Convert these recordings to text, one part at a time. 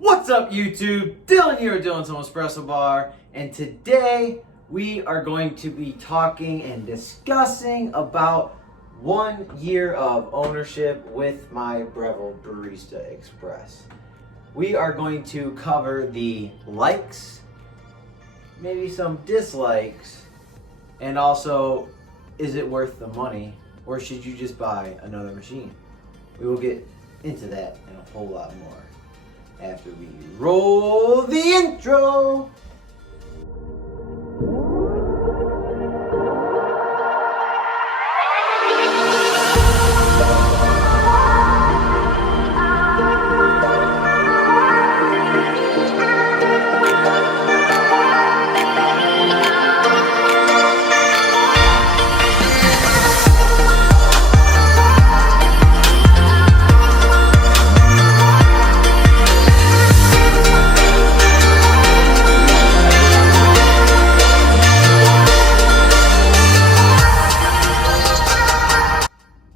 What's up YouTube? Dylan here with Dylan's Home Espresso Bar, and today we are going to be talking and discussing about 1 year of ownership with my Breville Barista Express. We are going to cover the likes, maybe some dislikes, and also, is it worth the money or should you just buy another machine? We will get into that and a whole lot more after we roll the intro.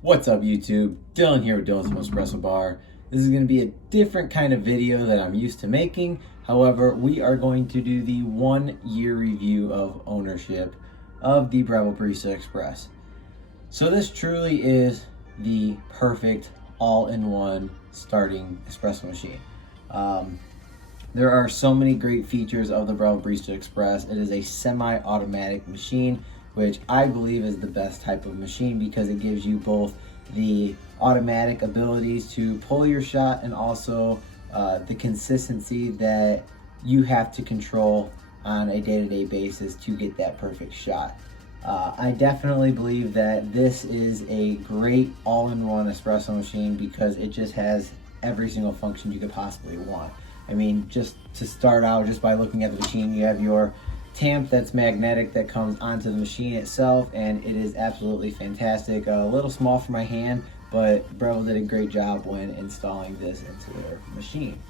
What's up YouTube? Dylan here with Dylan's Home Espresso Bar. This is going to be a different kind of video that I'm used to making. However, we are going to do the 1 year review of ownership of the Breville Barista Express. So this truly is the perfect all-in-one starting espresso machine. There are so many great features of the Breville Barista Express. It is a semi-automatic machine, which I believe is the best type of machine because it gives you both the automatic abilities to pull your shot and also the consistency that you have to control on a day-to-day basis to get that perfect shot. I definitely believe that this is a great all-in-one espresso machine because it just has every single function you could possibly want. I mean, just to start out, just by looking at the machine, you have your Tamp that's magnetic that comes onto the machine itself, and it is absolutely fantastic. A little small for my hand, but Breville did a great job when installing this into their machine.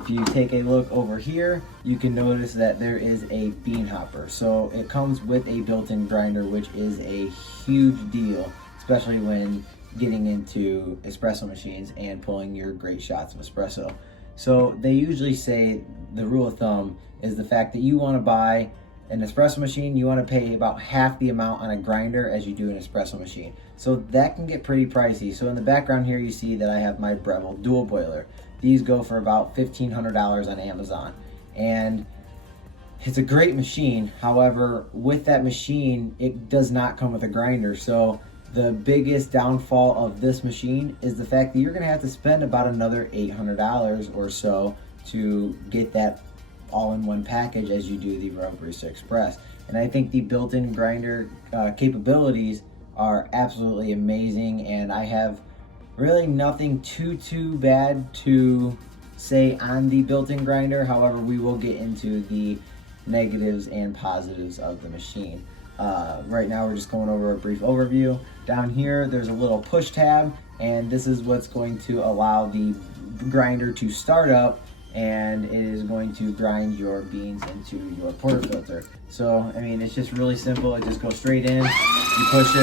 If you take a look over here, you can notice that there is a bean hopper. So it comes with a built-in grinder, which is a huge deal, especially when getting into espresso machines and pulling your great shots of espresso. So they usually say the rule of thumb is the fact that you want to buy an espresso machine, you want to pay about half the amount on a grinder as you do an espresso machine. So that can get pretty pricey. So in the background here you see that I have my Breville DualBoiler. These go for about $1,500 on Amazon. And it's a great machine. However, with that machine, it does not come with a grinder. So the biggest downfall of this machine is the fact that you're going to have to spend about another $800 or so to get that all-in-one package as you do the Breville Barista Express. And I think the built-in grinder capabilities are absolutely amazing, and I have really nothing too bad to say on the built-in grinder. However, we will get into the negatives and positives of the machine. Right now we're just going over a brief overview. Down here there's a little push tab, and this is what's going to allow the grinder to start up, and it is going to grind your beans into your portafilter. So I mean, it's just really simple. It just goes straight in, you push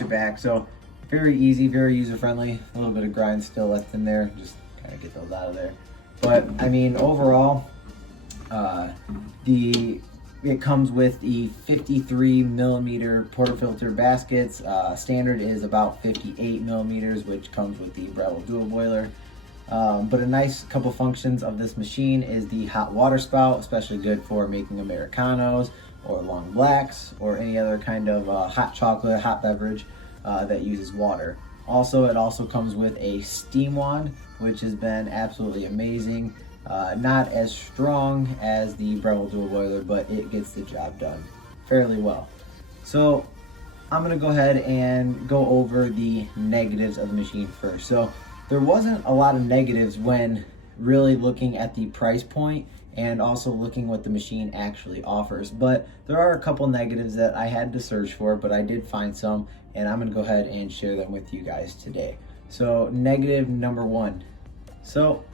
it back. So very easy, very user friendly. A little bit of grind still left in there, just kind of get those out of there. But I mean, overall, it comes with the 53 millimeter portafilter baskets. Standard is about 58 millimeters, which comes with the Breville DualBoiler. But a nice couple functions of this machine is the hot water spout, especially good for making Americanos or long blacks or any other kind of hot chocolate, hot beverage that uses water. Also, it also comes with a steam wand, which has been absolutely amazing. Not as strong as the Breville DualBoiler, but it gets the job done fairly well. So I'm going to go ahead and go over the negatives of the machine first. So there wasn't a lot of negatives when really looking at the price point and also looking what the machine actually offers. But there are a couple negatives that I had to search for, but I did find some, and I'm going to go ahead and share them with you guys today. So negative number one. So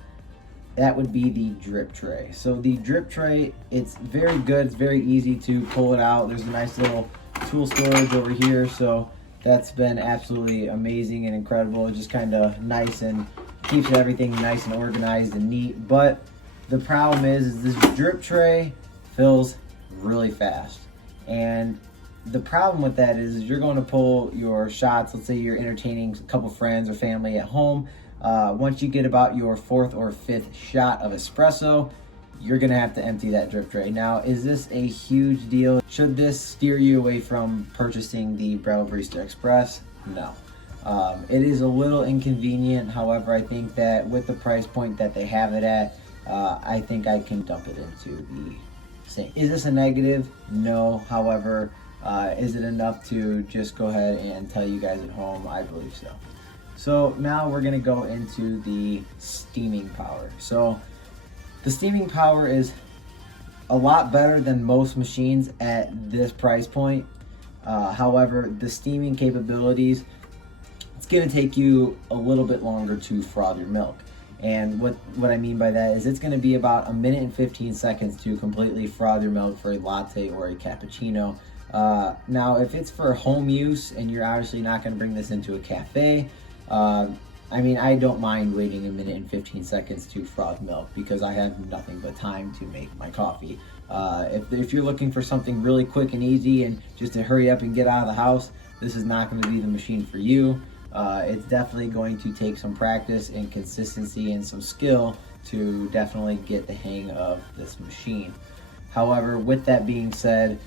that would be the drip tray. So the drip tray, it's very good. It's very easy to pull it out. There's a nice little tool storage over here. So that's been absolutely amazing and incredible. It's just kind of nice and keeps everything nice and organized and neat. But the problem is this drip tray fills really fast. And the problem with that is you're going to pull your shots. Let's say you're entertaining a couple friends or family at home. Once you get about your 4th or 5th shot of espresso, you're gonna have to empty that drip tray. Now, is this a huge deal? Should this steer you away from purchasing the Breville Barista Express? No. It is a little inconvenient. However, I think that with the price point that they have it at, I think I can dump it into the sink. Is this a negative? No. However, is it enough to just go ahead and tell you guys at home? I believe so. So now we're gonna go into the steaming power. So the steaming power is a lot better than most machines at this price point. However, the steaming capabilities, it's gonna take you a little bit longer to froth your milk. And what I mean by that is it's gonna be about 1 minute and 15 seconds to completely froth your milk for a latte or a cappuccino. Now, if it's for home use and you're obviously not gonna bring this into a cafe, I mean, I don't mind waiting 1 minute and 15 seconds to froth milk because I have nothing but time to make my coffee. If you're looking for something really quick and easy and just to hurry up and get out of the house, this is not going to be the machine for you. It's definitely going to take some practice and consistency and some skill to definitely get the hang of this machine. However, with that being said,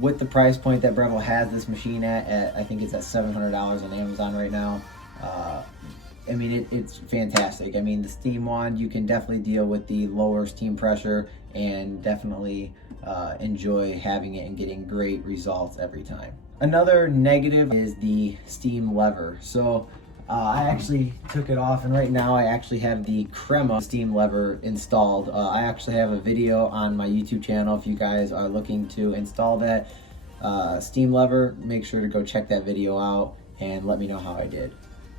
with the price point that Breville has this machine at I think it's at $700 on Amazon right now. I mean, it's fantastic. I mean, the steam wand, you can definitely deal with the lower steam pressure and definitely enjoy having it and getting great results every time. Another negative is the steam lever. So I actually took it off, and right now I actually have the Crema Steam Lever installed. I actually have a video on my YouTube channel. If you guys are looking to install that steam lever, make sure to go check that video out and let me know how I did.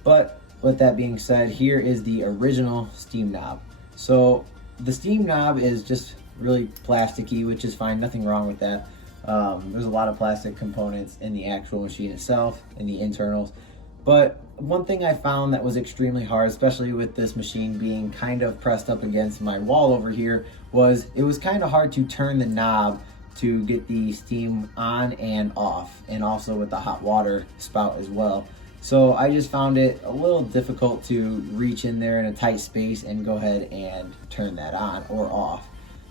But with that being said, here is the original steam knob. So the steam knob is just really plasticky, which is fine, nothing wrong with that. There's a lot of plastic components in the actual machine itself, in the internals. But one thing I found that was extremely hard, especially with this machine being kind of pressed up against my wall over here, was it was kind of hard to turn the knob to get the steam on and off, and also with the hot water spout as well. So I just found it a little difficult to reach in there in a tight space and go ahead and turn that on or off.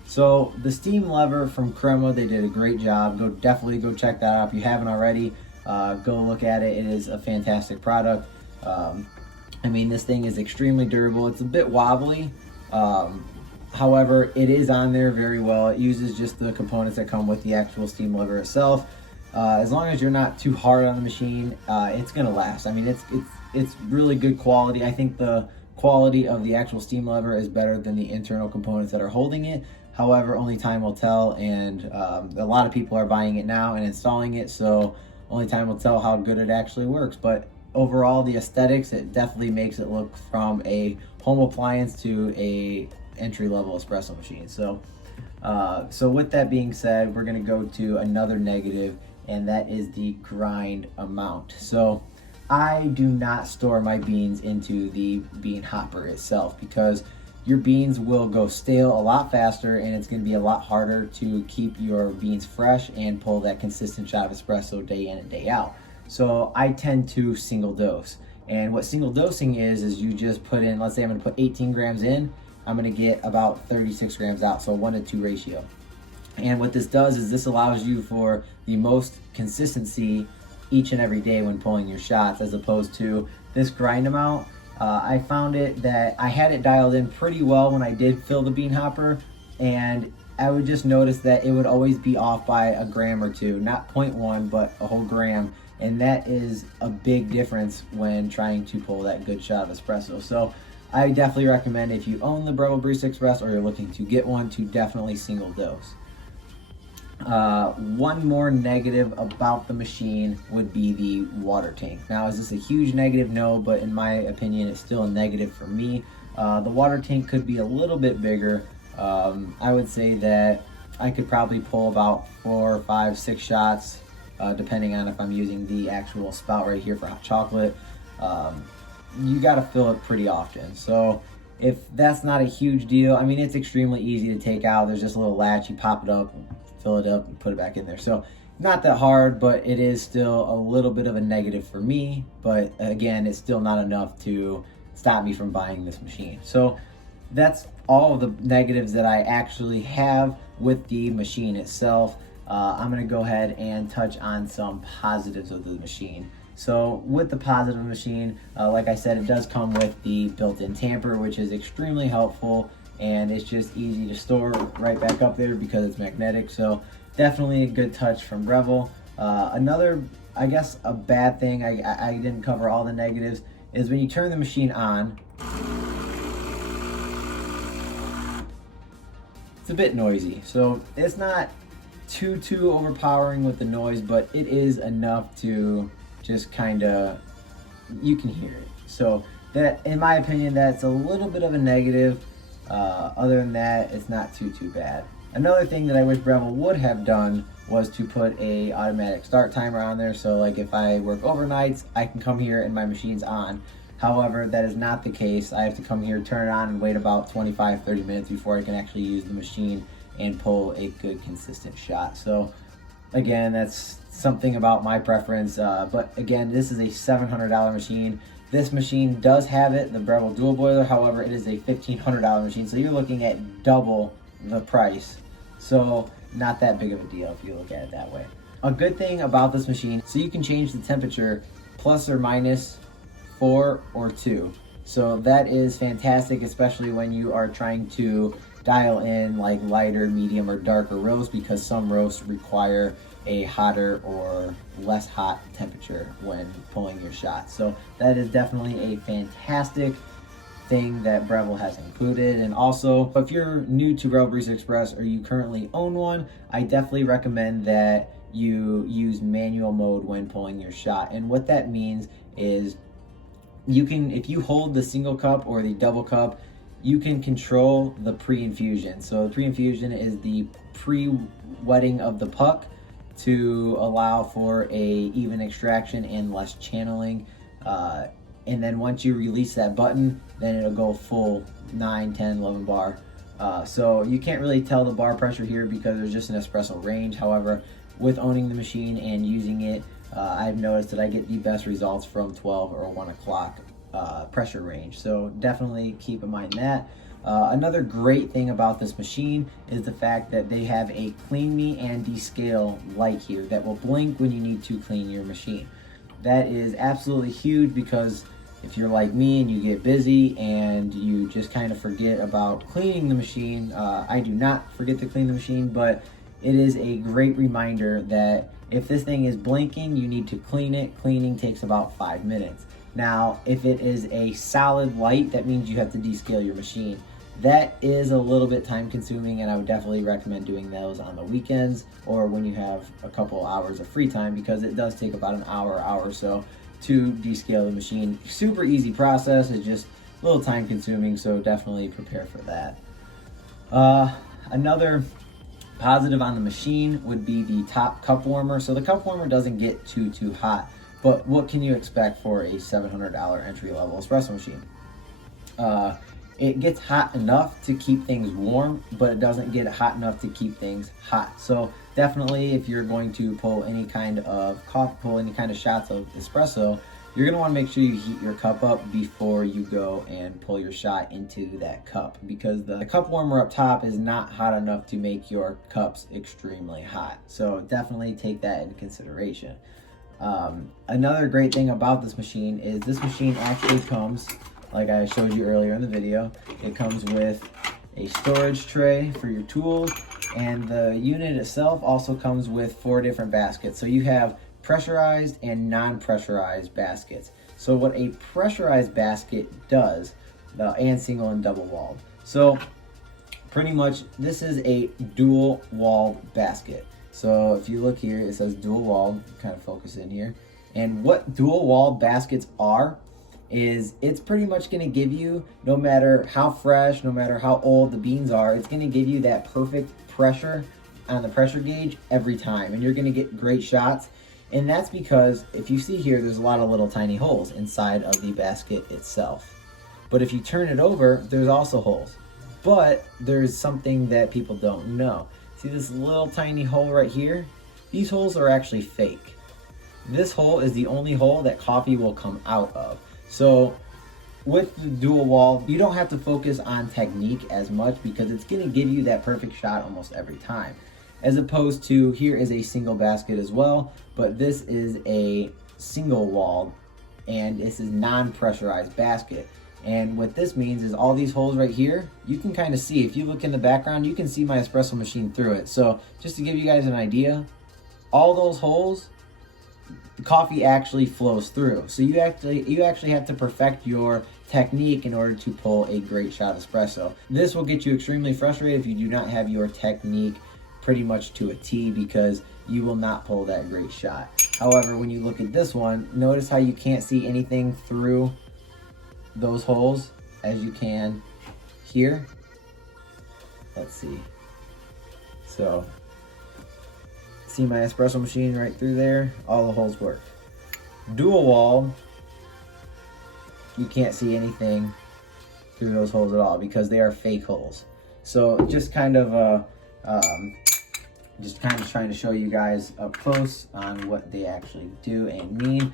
So the steam lever from Crema, they did a great job. Definitely go check that out if you haven't already. Go look at it. It is a fantastic product. I mean, this thing is extremely durable. It's a bit wobbly. However, it is on there very well. It uses just the components that come with the actual steam lever itself. As long as you're not too hard on the machine, it's gonna last. I mean, it's really good quality. I think the quality of the actual steam lever is better than the internal components that are holding it. However, only time will tell, and a lot of people are buying it now and installing it, so only time will tell how good it actually works. But overall, the aesthetics, it definitely makes it look from a home appliance to a entry-level espresso machine. So with that being said, we're gonna go to another negative, and that is the grind amount. So I do not store my beans into the bean hopper itself because your beans will go stale a lot faster, and it's going to be a lot harder to keep your beans fresh and pull that consistent shot of espresso day in and day out. So I tend to single dose. And what single dosing is you just put in, let's say I'm going to put 18 grams in, I'm going to get about 36 grams out, so 1-to-2 ratio. And what this does is this allows you for the most consistency each and every day when pulling your shots, as opposed to this grind amount. I found it that I had it dialed in pretty well when I did fill the bean hopper, and I would just notice that it would always be off by a gram or two, not 0.1, but a whole gram. And that is a big difference when trying to pull that good shot of espresso. So I definitely recommend, if you own the Breville Barista Express or you're looking to get one, to definitely single dose. One more negative about the machine would be the water tank. Now, is this a huge negative? No, but in my opinion, it's still a negative for me. The water tank could be a little bit bigger. I would say that I could probably pull about 4, 5, 6 shots, depending on if I'm using the actual spout right here for hot chocolate. you got to fill it pretty often. So if that's not a huge deal, I mean, it's extremely easy to take out. There's just a little latch, you pop it up, fill it up, and put it back in there. So not that hard, but it is still a little bit of a negative for me. But again, it's still not enough to stop me from buying this machine. So that's all of the negatives that I actually have with the machine itself. I'm going to go ahead and touch on some positives of the machine. So with the positive machine, like I said, it does come with the built-in tamper, which is extremely helpful, and it's just easy to store right back up there because it's magnetic. So definitely a good touch from Breville. Another, I guess, a bad thing, I didn't cover all the negatives, is when you turn the machine on, it's a bit noisy. So it's not too overpowering with the noise, but it is enough to just kind of, you can hear it. So that, in my opinion, that's a little bit of a negative. Other than that, it's not too bad. Another thing that I wish Breville would have done was to put a automatic start timer on there. So like if I work overnights, I can come here and my machine's on. However, that is not the case. I have to come here, turn it on, and wait about 25-30 minutes before I can actually use the machine and pull a good consistent shot. So again, that's something about my preference, but again, this is a $700 machine. This machine does have it, the Breville DualBoiler. However, it is a $1,500 machine, so you're looking at double the price. So not that big of a deal if you look at it that way. A good thing about this machine, so you can change the temperature plus or minus 4 or 2. So that is fantastic, especially when you are trying to dial in like lighter, medium, or darker roast, because some roasts require a hotter or less hot temperature when pulling your shots. So that is definitely a fantastic thing that Breville has included. And also, if you're new to Breville Barista Express or you currently own one, I definitely recommend that you use manual mode when pulling your shot. And what that means is you can, if you hold the single cup or the double cup, you can control the pre-infusion. So the pre-infusion is the pre-wetting of the puck to allow for a even extraction and less channeling. And then once you release that button, then it'll go full 9, 10, 11 bar. So you can't really tell the bar pressure here because there's just an espresso range. However, with owning the machine and using it, I've noticed that I get the best results from 12 or 1 o'clock pressure range. So definitely keep in mind that. Another great thing about this machine is the fact that they have a clean me and descale light here that will blink when you need to clean your machine. That is absolutely huge, because if you're like me and you get busy and you just kind of forget about cleaning the machine, I do not forget to clean the machine, but it is a great reminder that if this thing is blinking, you need to clean it. Cleaning takes about 5 minutes. Now, if it is a solid light, that means you have to descale your machine. That is a little bit time consuming, and I would definitely recommend doing those on the weekends or when you have a couple hours of free time, because it does take about an hour or so to descale the machine. Super easy process, it's just a little time consuming, so definitely prepare for that. Another positive on the machine would be the top cup warmer. So the cup warmer doesn't get too hot, but what can you expect for a $700 entry-level espresso machine? It gets hot enough to keep things warm, but it doesn't get hot enough to keep things hot. So definitely, if you're going to pull any kind of coffee, pull any kind of shots of espresso, you're going to want to make sure you heat your cup up before you go and pull your shot into that cup, because the cup warmer up top is not hot enough to make your cups extremely hot. So definitely take that into consideration. Another great thing about this machine is this machine actually comes, like I showed you earlier in the video, it comes with a storage tray for your tools, and the unit itself also comes with 4 different baskets. So you have pressurized and non-pressurized baskets. So what a pressurized basket does, and single and double walled. So pretty much this is a dual walled basket. So if you look here, it says dual walled, kind of focus in here. And what dual walled baskets are is it's pretty much going to give you, no matter how fresh, no matter how old the beans are, it's going to give you that perfect pressure on the pressure gauge every time, and you're going to get great shots. And that's because if you see here, there's a lot of little tiny holes inside of the basket itself. But if you turn it over, there's also holes. But there's something that people don't know. See this little tiny hole right here? These holes are actually fake. This hole is the only hole that coffee will come out of. So with the dual wall, you don't have to focus on technique as much because it's gonna give you that perfect shot almost every time. As opposed to, here is a single basket as well, but this is a single walled and this is non-pressurized basket. And what this means is all these holes right here, you can kind of see, if you look in the background, you can see my espresso machine through it. So just to give you guys an idea, all those holes, the coffee actually flows through. So you actually have to perfect your technique in order to pull a great shot espresso. This will get you extremely frustrated if you do not have your technique pretty much to a T, because you will not pull that great shot. However, when you look at this one, notice how you can't see anything through those holes as you can here. Let's see. So see my espresso machine right through there, all the holes work. Dual wall, you can't see anything through those holes at all because they are fake holes. So just kind of trying to show you guys up close on what they actually do and mean.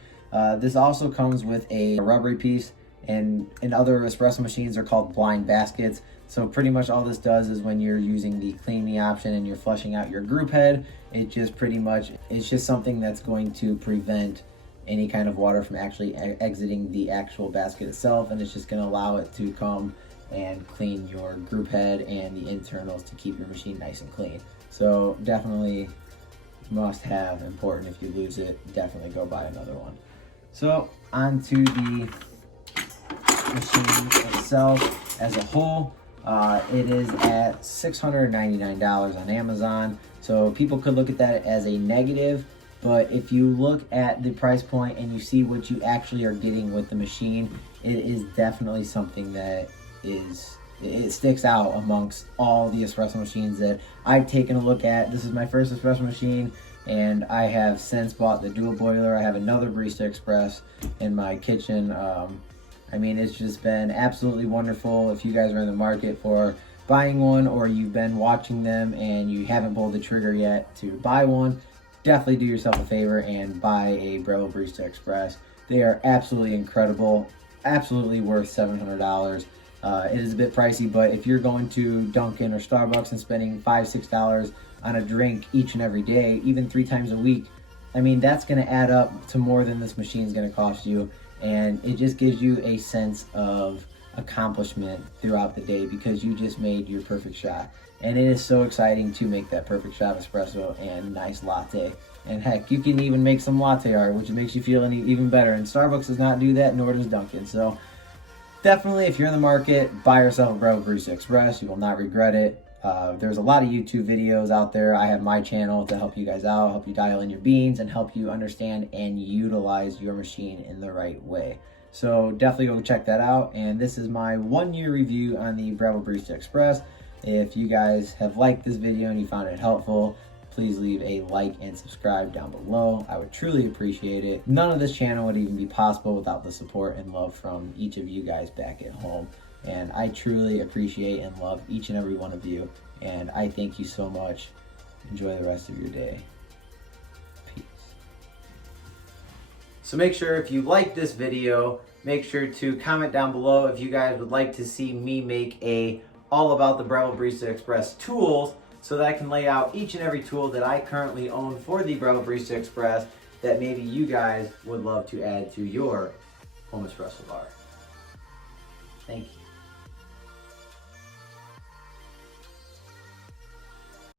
This also comes with a rubbery piece, and in other espresso machines are called blind baskets. So pretty much all this does is when you're using the clean me option and you're flushing out your group head, it just pretty much, it's just something that's going to prevent any kind of water from actually exiting the actual basket itself, and it's just going to allow it to come and clean your group head and the internals to keep your machine nice and clean. So definitely must have, important. If you lose it, definitely go buy another one. So onto the machine itself as a whole. It is at $699 on Amazon. So people could look at that as a negative, but if you look at the price point and you see what you actually are getting with the machine, it is definitely something that it sticks out amongst all the espresso machines that I've taken a look at. This is my first espresso machine, and I have since bought the DualBoiler. I have another Barista Express in my kitchen. I mean, it's just been absolutely wonderful. If you guys are in the market for buying one, or you've been watching them and you haven't pulled the trigger yet to buy one, definitely do yourself a favor and buy a Breville Barista Express. They are absolutely incredible, absolutely worth $700. It is a bit pricey, but if you're going to Dunkin' or Starbucks and spending $5, $6 on a drink each and every day, even 3 times a week, I mean, that's going to add up to more than this machine is going to cost you. And it just gives you a sense of accomplishment throughout the day because you just made your perfect shot. And it is so exciting to make that perfect shot of espresso and nice latte. And heck, you can even make some latte art, which makes you feel even better. And Starbucks does not do that, nor does Dunkin'. So definitely, if you're in the market, buy yourself a Breville Barista Express. You will not regret it. There's a lot of YouTube videos out there. I have my channel to help you guys out, help you dial in your beans, and help you understand and utilize your machine in the right way. So definitely go check that out. And this is my 1-year review on the Breville Barista Express. If you guys have liked this video and you found it helpful, please leave a like and subscribe down below. I would truly appreciate it. None of this channel would even be possible without the support and love from each of you guys back at home. And I truly appreciate and love each and every one of you. And I thank you so much. Enjoy the rest of your day. Peace. So make sure, if you like this video, make sure to comment down below if you guys would like to see me make a all about the Breville Barista Express tools, so that I can lay out each and every tool that I currently own for the Breville Barista Express that maybe you guys would love to add to your home espresso bar. Thank you.